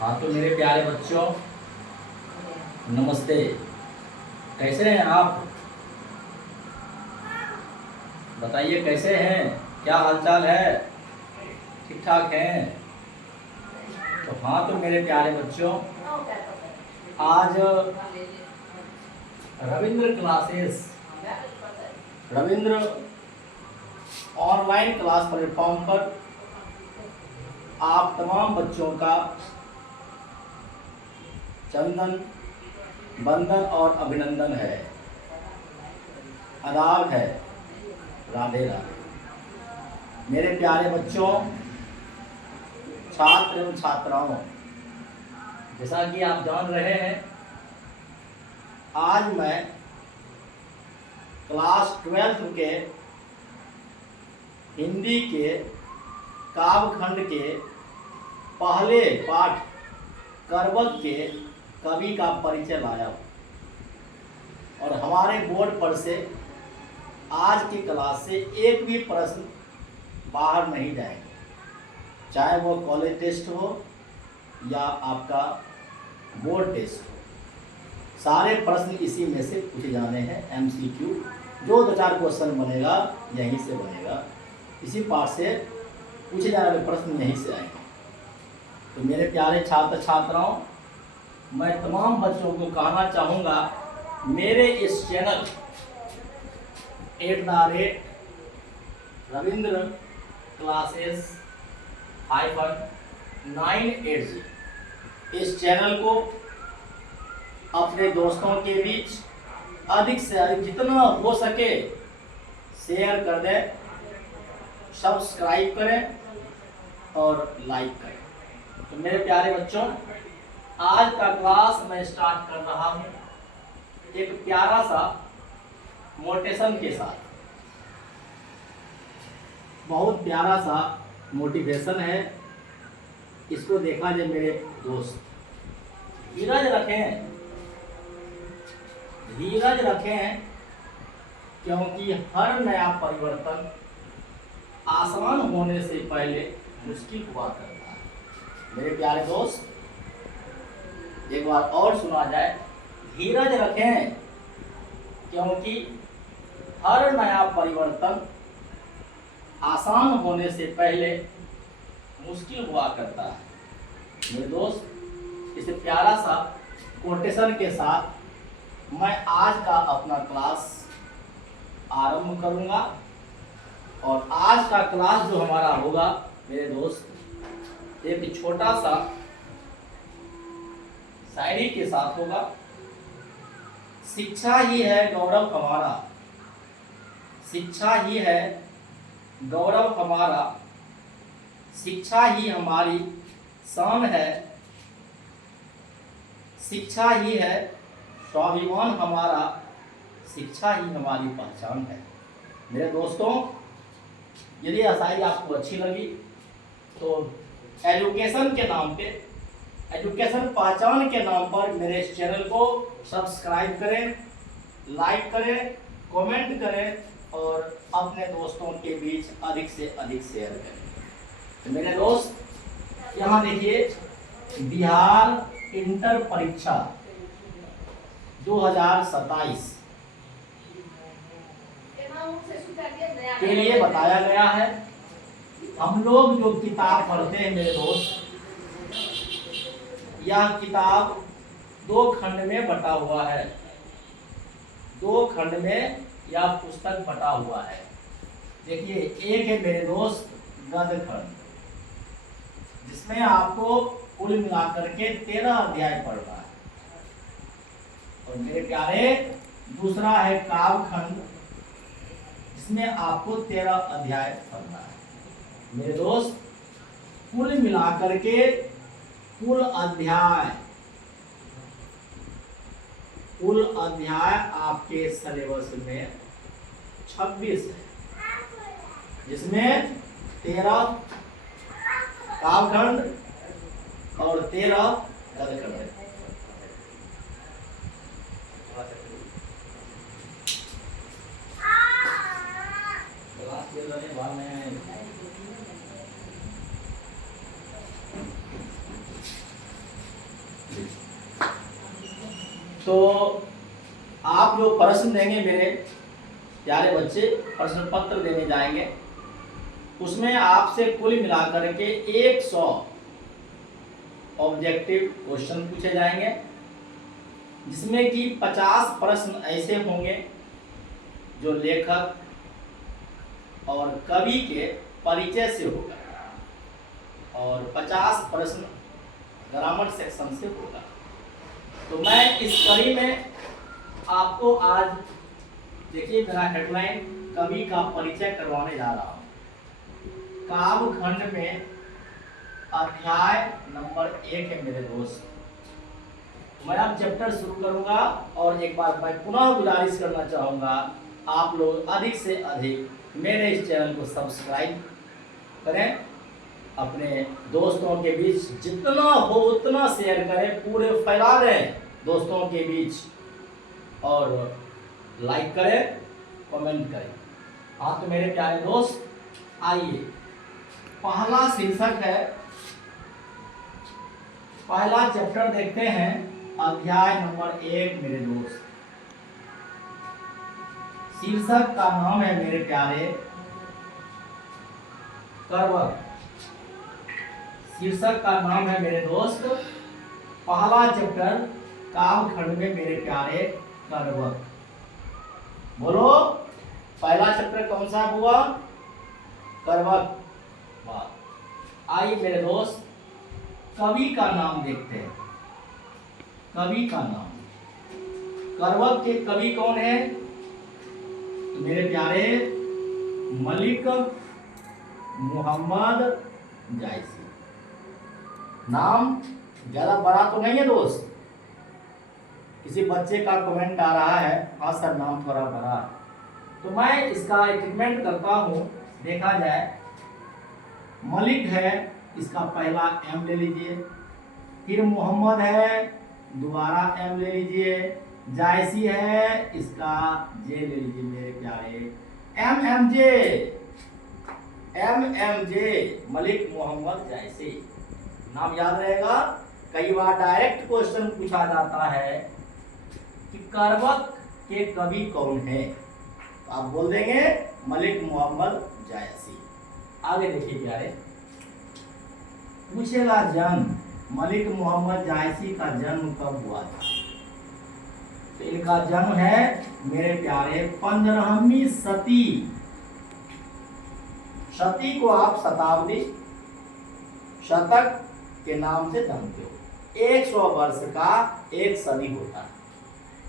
हाँ तो मेरे प्यारे बच्चों, नमस्ते। कैसे हैं आप? बताइए कैसे हैं, क्या हालचाल है? ठीक ठाक हैं? तो हाँ तो मेरे प्यारे बच्चों, आज Ravindra classes, Ravindra online class platform पर आप तमाम बच्चों का चंदन वंदन और अभिनंदन है, आदाब है, राधे राधे। मेरे प्यारे बच्चों, छात्र एवं छात्राओं, जैसा कि आप जान रहे हैं, आज मैं क्लास 12 के हिंदी के काव्यखंड के पहले पाठ करवत के कवि का परिचय लाया हूँ। और हमारे बोर्ड पर से आज की क्लास से एक भी प्रश्न बाहर नहीं जाएंगे, चाहे वो कॉलेज टेस्ट हो या आपका बोर्ड टेस्ट हो। सारे प्रश्न इसी में से पूछे जाने हैं, MCQ। जो 2-4 क्वेश्चन बनेगा यहीं से बनेगा, इसी पाठ से पूछे जाने वाले प्रश्न यहीं से आएंगे। तो मेरे प्यारे छात्र छात्राओं, मैं तमाम बच्चों को कहना चाहूँगा, मेरे इस चैनल @रविंद्र क्लासेस -980 इस चैनल को अपने दोस्तों के बीच अधिक से अधिक जितना हो सके शेयर कर दें, सब्सक्राइब करें और लाइक करें। तो मेरे प्यारे बच्चों, आज का क्लास मैं स्टार्ट कर रहा हूं एक प्यारा सा मोटिवेशन के साथ। बहुत प्यारा सा मोटिवेशन है, इसको देखा जाए मेरे दोस्त। धीरज रखें, धीरज रखें, क्योंकि हर नया परिवर्तन आसान होने से पहले मुश्किल हुआ करता है। मेरे प्यारे दोस्त, एक बार और सुना जाए, धीरज रखें, क्योंकि हर नया परिवर्तन आसान होने से पहले मुश्किल हुआ करता है। मेरे दोस्त, इस प्यारा सा कोटेशन के साथ मैं आज का अपना क्लास आरंभ करूंगा। और आज का क्लास जो हमारा होगा मेरे दोस्त, एक छोटा सा शायरी के साथ होगा। शिक्षा ही है गौरव हमारा, शिक्षा ही है गौरव हमारा, शिक्षा ही हमारी शान है, शिक्षा ही है स्वाभिमान हमारा, शिक्षा ही हमारी पहचान है। मेरे दोस्तों, यदि यह शायरी आपको अच्छी लगी तो एजुकेशन के नाम पे, एजुकेशन पहचान के नाम पर मेरे इस चैनल को सब्सक्राइब करें, लाइक करें, कमेंट करें और अपने दोस्तों के बीच अधिक से अधिक शेयर करें। तो मेरे दोस्त, यहाँ देखिए, बिहार इंटर परीक्षा 2027 के लिए बताया गया है। हम लोग जो किताब पढ़ते हैं मेरे दोस्त, यह किताब 2 खंड में बटा हुआ है, 2 खंड में यह पुस्तक बटा हुआ है। देखिए, एक है मेरे दोस्त गद्य खंड, जिसमें आपको कुल मिलाकर के 13 अध्याय पढ़ना है। और मेरे प्यारे, दूसरा है काव्य खंड, जिसमें आपको 13 अध्याय पढ़ना है। मेरे दोस्त, कुल मिलाकर के कुल अध्याय आपके सिलेबस में 26 है, जिसमें 13 काव्यखंड और 13 गद्यखंड है। तो आप जो प्रश्न देंगे मेरे प्यारे बच्चे, प्रश्न पत्र देने जाएंगे, उसमें आपसे कुल मिलाकर के 100 ऑब्जेक्टिव क्वेश्चन पूछे जाएंगे, जिसमें कि 50 प्रश्न ऐसे होंगे जो लेखक और कवि के परिचय से होगा और 50 प्रश्न ग्रामर सेक्शन से होगा। तो मैं इस कड़ी में आपको आज देखिए मेरा हेडलाइन कवि का परिचय करवाने जा रहा हूँ। काव्य खंड में अध्याय नंबर 1 है मेरे दोस्त। मैं अब चैप्टर शुरू करूंगा और एक बार मैं पुनः गुजारिश करना चाहूंगा, आप लोग अधिक से अधिक मेरे इस चैनल को सब्सक्राइब करें, अपने दोस्तों के बीच जितना हो उतना शेयर करें, पूरे फैला दें दोस्तों के बीच, और लाइक करें, कमेंट करें। हाँ तो मेरे प्यारे दोस्त, आइए पहला शीर्षक है, पहला चैप्टर देखते हैं, अध्याय नंबर 1 मेरे दोस्त। शीर्षक का नाम है मेरे प्यारे करवक। शीर्षक का नाम है मेरे दोस्त, पहला चैप्टर काव्य खंड में मेरे प्यारे करवक। बोलो पहला चैप्टर कौन सा हुआ? करवक। वाह। आइए मेरे दोस्त कवि का नाम देखते हैं। कवि का नाम, करवक के कवि कौन है मेरे प्यारे? मलिक मोहम्मद जायसी। नाम ज्यादा बड़ा तो नहीं है दोस्त। किसी बच्चे का कमेंट आ रहा है, हाँ सर नाम थोड़ा बड़ा है, तो मैं इसका ट्रीटमेंट करता हूँ। देखा जाए, मलिक है, इसका पहला एम ले लीजिए, फिर मोहम्मद है, दोबारा एम ले लीजिए, जायसी है, इसका जे ले लीजिए मेरे प्यारे, M M J, Malik Mohammad Jayasi. नाम याद रहेगा। कई बार डायरेक्ट क्वेश्चन पूछा जाता है कि करवक के कवि कौन है, तो आप बोल देंगे मलिक मोहम्मद जायसी। आगे देखिए प्यारे, पूछेगा जन्म, मलिक मोहम्मद जायसी का जन्म कब हुआ था? तो इनका जन्म है मेरे प्यारे 15वीं सदी। सदी को आप शताब्दी, शतक के नाम से जानते हो। 100 वर्ष का एक सदी होता है।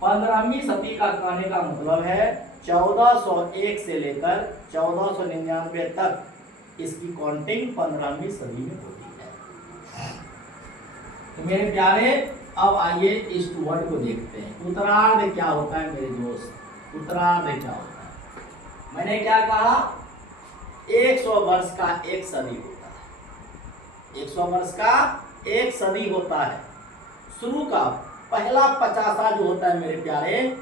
15वीं सदी का कहने का मतलब है 1401 से लेकर 1499 तक इसकी काउंटिंग 15वीं सदी में होती है। तो मेरे प्यारे अब आइए इस वर्ड को देखते हैं। उत्तरार्ध क्या होता है मेरे दोस्त? उत्तरार्ध क्या होता है? मैंने क्या कहा? 100 वर्ष का एक सदी होता है। 100 वर्ष का एक सदी होता है। शुरू का पहला 50 जो होता है मेरे प्यारे,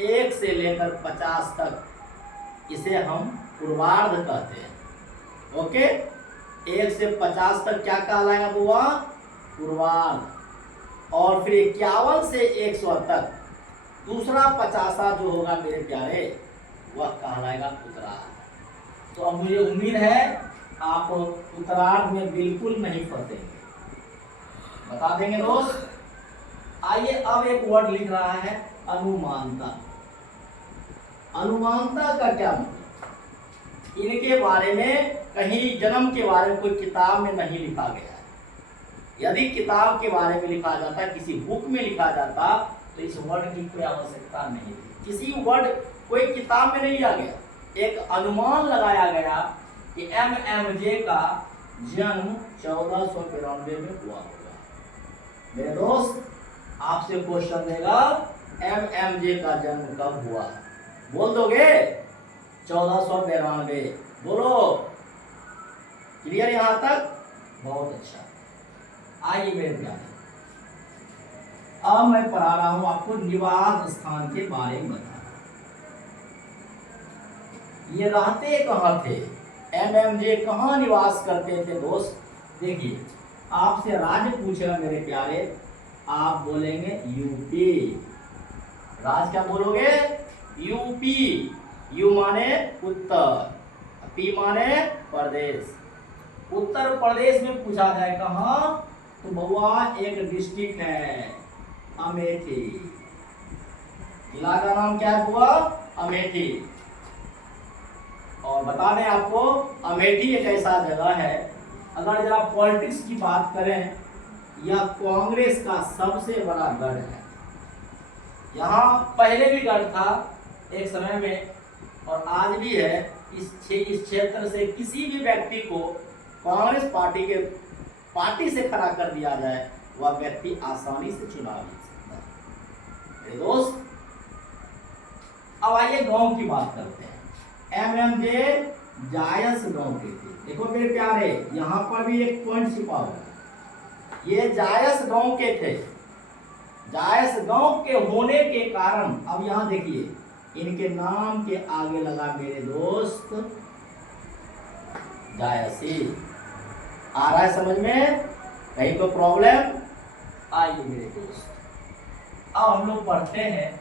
1 से लेकर 50 तक, इसे हम पूर्वार्ध कहते हैं। ओके, 1 से 50 तक क्या कहलाएगा बुआ? पूर्वार्ध। और फिर 51 से 100 तक दूसरा 50 जो होगा मेरे प्यारे, वह कहलाएगा उत्तरार्ध। तो अब मुझे उम्मीद है आप उत्तरार्ध में बिल्कुल नहीं फंसेंगे, बता देंगे दोस्त। आइए अब एक वर्ड लिख रहा है अनुमानता। अनुमानता का क्या मतलब? इनके बारे में कहीं जन्म के बारे में कोई किताब में नहीं लिखा गया है। यदि किताब के बारे में लिखा जाता, किसी बुक में लिखा जाता, तो इस वर्ड की कोई आवश्यकता नहीं थी। किसी वर्ड कोई किताब में नहीं लिया गया। एक अनुमान लगाया गया कि एम जे का जन्म 1492 में हुआ होगा। मेरे दोस्त आपसे क्वेश्चन देगा, एम जे का जन्म कब हुआ? बोल दोगे 1492। बोलो, क्लियर यहां तक? बहुत अच्छा। आइए मेरे प्यारे, अब मैं पढ़ा रहा हूं आपको निवास स्थान के बारे में बता। ये रहते कहाँ थे? एम जे कहाँ निवास करते थे दोस्त? देखिए, आपसे राज्य पूछेगा मेरे प्यारे, आप बोलेंगे यूपी। राज्य क्या बोलोगे? यूपी। यू माने उत्तर, पी माने प्रदेश। उत्तर प्रदेश में पूछा जाए कहाँ, तो बउआ एक डिस्ट्रिक्ट है अमेठी। जिला का नाम क्या है बुआ? अमेठी। और बता दें आपको, अमेठी एक ऐसा जगह है, अगर जरा पॉलिटिक्स की बात करें, यह कांग्रेस का सबसे बड़ा गढ़ है। यहाँ पहले भी गढ़ था एक समय में, और आज भी है। इस क्षेत्र से किसी भी व्यक्ति को कांग्रेस पार्टी से खड़ा कर दिया जाए, वह व्यक्ति आसानी से चुनाव जीत सकता है। मेरे दोस्त, अब आइए गांव की बात करते हैं। MMJ जायस गांव के थे। देखो मेरे प्यारे, यहाँ पर भी एक पॉइंट छिपा हुआ है। ये जायस गांव के थे। जायस गांव के होने के कारण, अब यहाँ देखिए, इनके नाम के आगे लगा मेरे दोस्त जायसी। आ रहा है समझ में? कहीं कोई प्रॉब्लम? आइए मेरे दोस्त, अब हम लोग पढ़ते हैं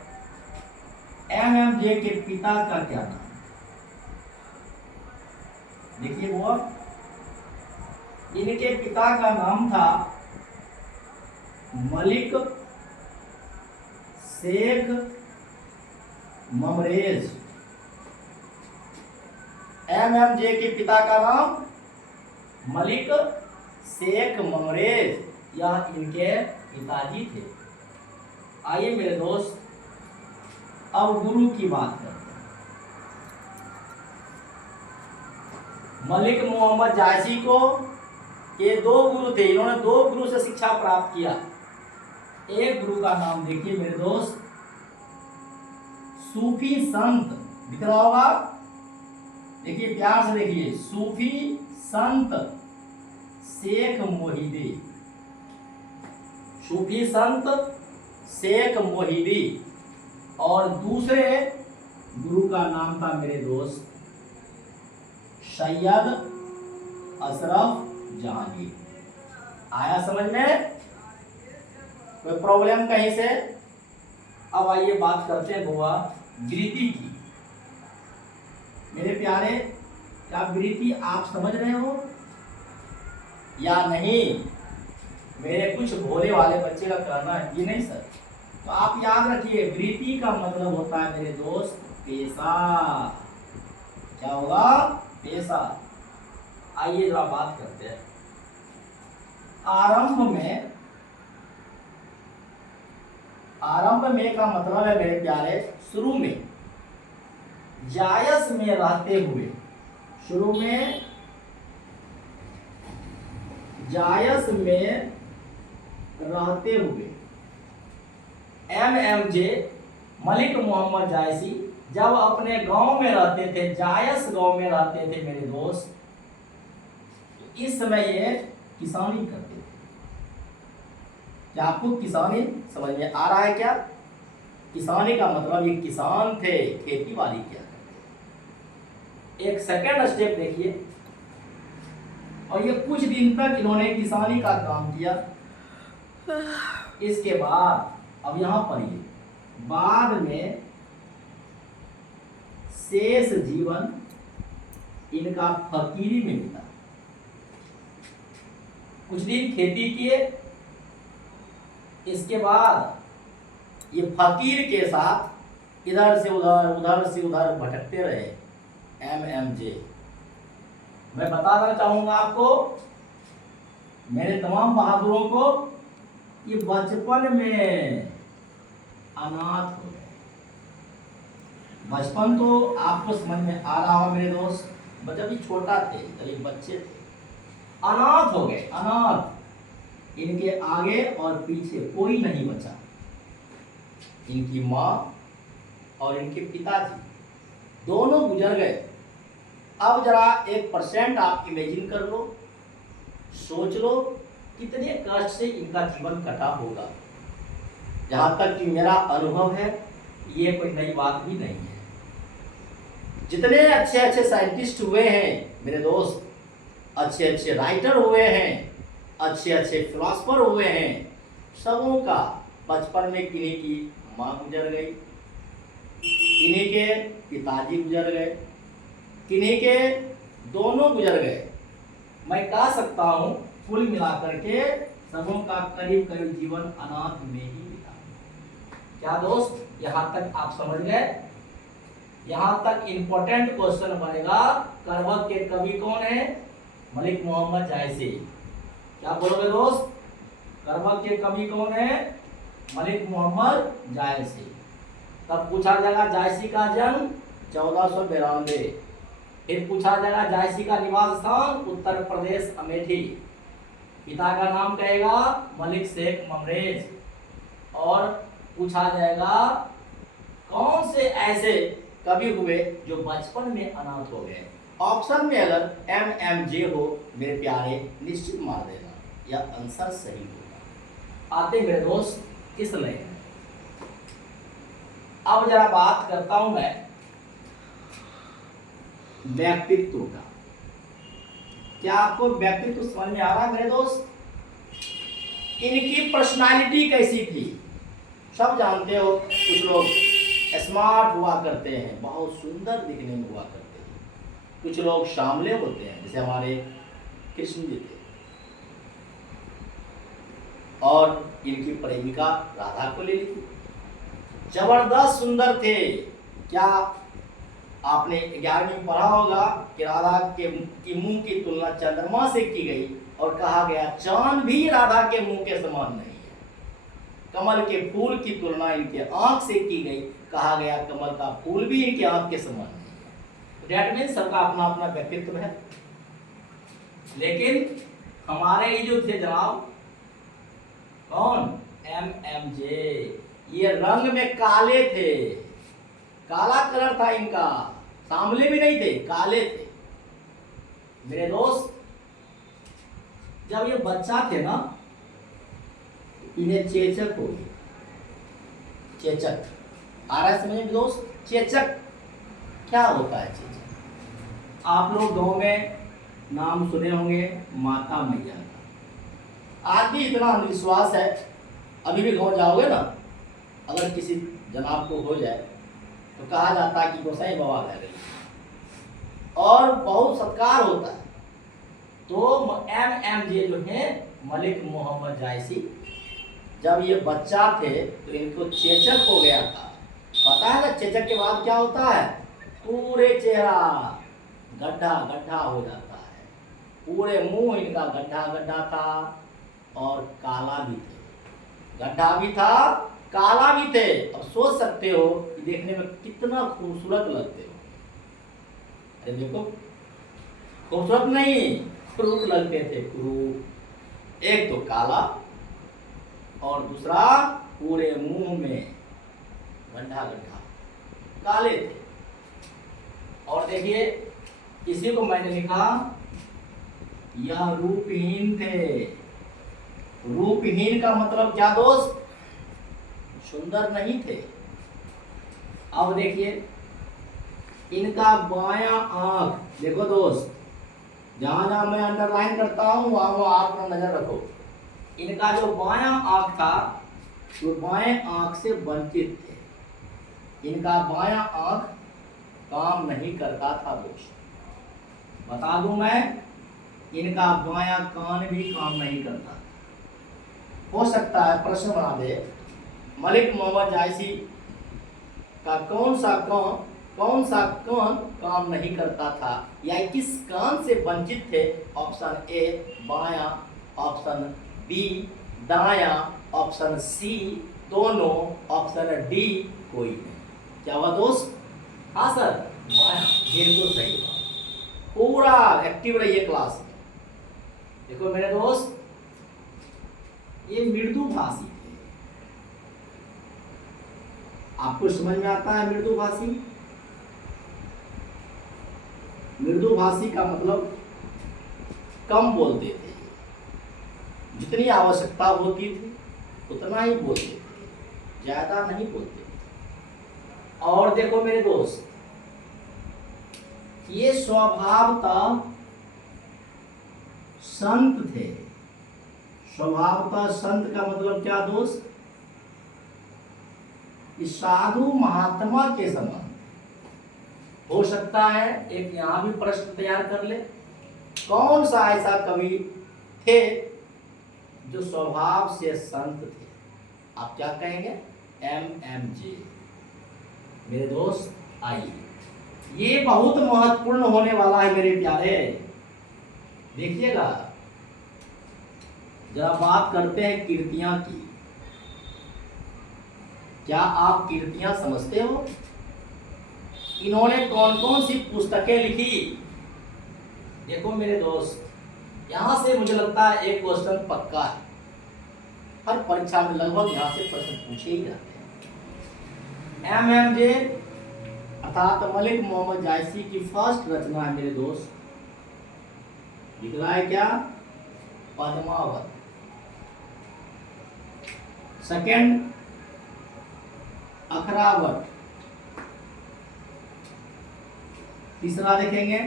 MMJ के पिता का क्या नाम। देखिए वो, इनके पिता का नाम था मलिक शेख ममरेज। MMJ के पिता का नाम मलिक शेख ममरेज, यह इनके पिताजी थे। आइए मेरे दोस्त, अब गुरु की बात करते हैं। मलिक मोहम्मद जायसी को ये दो गुरु थे, इन्होंने दो गुरु से शिक्षा प्राप्त किया। एक गुरु का नाम देखिए मेरे दोस्त, सूफी संत, दिख रहा होगा, देखिए प्यार से देखिए, सूफी संत शेख मोहिदी। सूफी संत शेख मोहिदी। और दूसरे गुरु का नाम था मेरे दोस्त सैयद अशरफ जहांगीर। आया समझ में? कोई प्रॉब्लम कहीं से? अब आइए बात करते हैं बुआ वृत्ति की। मेरे प्यारे, क्या वृत्ति आप समझ रहे हो या नहीं? मेरे कुछ भोले वाले बच्चे का कहना है कि नहीं सर। तो आप याद रखिए, वृत्ति का मतलब होता है मेरे दोस्त पेशा। क्या होगा? पेशा। आइए जरा बात करते हैं। आरंभ में का मतलब है मेरे प्यारे, शुरू में, जायस में रहते हुए, शुरू में जायस में रहते हुए MMJ मलिक मोहम्मद जायसी जब अपने गांव में रहते थे, जायस गांव में रहते थे मेरे दोस्त, तो इस समय ये किसानी करते थे। क्या आपको किसानी समझ में आ रहा है क्या? किसानी का मतलब ये किसान थे, खेती बाड़ी किया करते। एक सेकेंड स्टेप देखिए, और ये कुछ दिन तक इन्होंने किसानी का काम किया। इसके बाद अब यहां पर ये बाद में शेष जीवन इनका फकीरी में बीता। कुछ दिन खेती किए, इसके बाद ये फकीर के साथ इधर से उधर भटकते रहे MMJ। मैं बताना चाहूंगा आपको, मेरे तमाम बहादुरों को, ये बचपन में अनाथ हो गए। बचपन तो आपको समझ में आ रहा हो मेरे दोस्त, जब ये छोटा थे, जब ये बच्चे थे, अनाथ हो गए। अनाथ, इनके आगे और पीछे कोई नहीं बचा। इनकी माँ और इनके पिताजी दोनों गुजर गए। अब जरा 1% आप इमेजिन कर लो, सोच लो कितने कष्ट से इनका जीवन कटा होगा। जहाँ तक कि मेरा अनुभव है, ये कोई नई बात भी नहीं है। जितने अच्छे अच्छे साइंटिस्ट हुए हैं मेरे दोस्त, अच्छे अच्छे राइटर हुए हैं, अच्छे अच्छे फिलोसफर हुए हैं, सबों का बचपन में किन्हीं की माँ गुजर गई, किन्हीं के पिताजी गुजर गए, किन्हीं के दोनों गुजर गए। मैं कह सकता हूं कुल मिलाकर के सबों का करीब करीब जीवन अनाथ में ही बीता। क्या दोस्त, यहां तक आप समझ गए? यहां तक इंपॉर्टेंट क्वेश्चन बनेगा, करवत के कवि कौन है? मलिक मोहम्मद जायसी। क्या बोलोगे दोस्त? करवत के कवि कौन है? मलिक मोहम्मद जायसी। तब पूछा जाएगा जायसी का जन्म 1492। फिर पूछा जाएगा जायसी का निवास स्थान उत्तर प्रदेश अमेठी। पिता का नाम कहेगा मलिक शेख ममरेज। और पूछा जाएगा कौन से ऐसे कवि हुए जो बचपन में अनाथ हो गए। ऑप्शन में अगर MMJ हो मेरे प्यारे निश्चित मार देना, यह आंसर सही होगा। आते मेरे दोस्त किस लाइन में। अब जरा बात करता हूं मैं व्यक्तित्व का। क्या आपको व्यक्तित्व समझ में आ रहा है मेरे दोस्त? इनकी पर्सनालिटी कैसी थी सब जानते हो। कुछ लोग स्मार्ट हुआ करते हैं, बहुत सुंदर दिखने में हुआ करते हैं। कुछ लोग शामले होते हैं, जैसे हमारे कृष्ण जी थे। और इनकी प्रेमिका राधा को ले ली थी, जबरदस्त सुंदर थे। क्या आपने 11वीं में पढ़ा होगा कि राधा के मुंह की तुलना चंद्रमा से की गई और कहा गया चांद भी राधा के मुंह के समान नहीं है। कमल के फूल की तुलना इनके आंख से की गई, कहा गया कमल का फूल भी इनके आंख के समान नहीं है। दैट मीन्स सबका अपना अपना व्यक्तित्व है। लेकिन हमारे ये जो थे जनाब, कौन? MMJ, ये रंग में काले थे, काला कलर था इनका, सांवले भी नहीं थे, काले थे। मेरे दोस्त जब ये बच्चा थे ना, इन्हें चेचक हो गई। चेचक आ रहा है समझ में दोस्त? चेचक क्या होता है? चेचक आप लोग गांव में नाम सुने होंगे माता मैया का। आज भी इतना अंधविश्वास है, अभी भी गांव जाओगे ना, अगर किसी जनाब को हो जाए तो कहा जाता है कि गोसाई बाबा रह गई, और बहुत सत्कार होता है। तो MMJ जो है मलिक मोहम्मद जायसी, जब ये बच्चा थे तो इनको चेचक हो गया था। पता है ना चेचक के बाद क्या होता है? पूरे चेहरा गड्ढा गड्ढा हो जाता है, पूरे मुंह इनका गड्ढा गड्ढा था और काला भी थे। गड्ढा भी था, काला भी थे। अब सोच सकते हो कि देखने में कितना खूबसूरत लगते हो। अरे देखो, खूबसूरत नहीं, क्रूप लगते थे, क्रूप। एक तो काला और दूसरा पूरे मुंह में गड्ढा गड्ढा, काले थे। और देखिए इसी को मैंने लिखा, यह रूपहीन थे। रूपहीन का मतलब क्या दोस्त? सुंदर नहीं थे। अब देखिए इनका बायां आंख, देखो दोस्त, जहां जहां मैं अंडरलाइन करता हूं वहां वहां आप अपना नजर रखो। इनका जो बायां आंख था वो बाएं आंख से वंचित थे। इनका बायां आंख काम नहीं करता था दोस्त। बता दूं मैं, इनका बायां कान भी काम नहीं करता। हो सकता है प्रश्न बना दे, मलिक मोहम्मद जायसी का कौन सा कान काम नहीं करता था, या किस कान से वंचित थे? ऑप्शन ए बायां, ऑप्शन बी दायां, ऑप्शन सी दोनों, ऑप्शन डी कोई नहीं। क्या हुआ दोस्त? हाँ सर, बायां, बिल्कुल सही बात। पूरा एक्टिव रहिए क्लास में। देखो मेरे दोस्त, ये मृदु भाषी थे। आपको समझ में आता है मृदु भाषी? मृदु भाषी का मतलब कम बोलते थे, जितनी आवश्यकता होती थी उतना ही बोलते थे, ज्यादा नहीं बोलते थे। और देखो मेरे दोस्त, ये स्वभावतः संत थे। स्वभावतः संत का मतलब क्या दोस्त? साधु महात्मा के समान थे। हो सकता है एक यहाँ भी प्रश्न तैयार कर ले, कौन सा ऐसा कवि थे जो स्वभाव से संत थे? आप क्या कहेंगे? MMJ। मेरे दोस्त आइए, ये बहुत महत्वपूर्ण होने वाला है मेरे प्यारे, देखिएगा। जरा बात करते हैं कीर्तियां की। क्या आप कीर्तियां समझते हो? इन्होंने कौन कौन सी पुस्तकें लिखी? देखो मेरे दोस्त, यहां से मुझे लगता है एक क्वेश्चन पक्का है, हर परीक्षा में लगभग यहां से प्रश्न पूछे ही जाते हैं। MMJ अर्थात मलिक मोहम्मद जायसी की फर्स्ट रचना है मेरे दोस्त, दिख रहा है क्या? पद्मावत। सेकंड अखरावत। तीसरा देखेंगे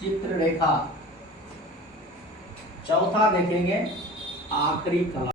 चित्ररेखा। चौथा देखेंगे आखिरी कला।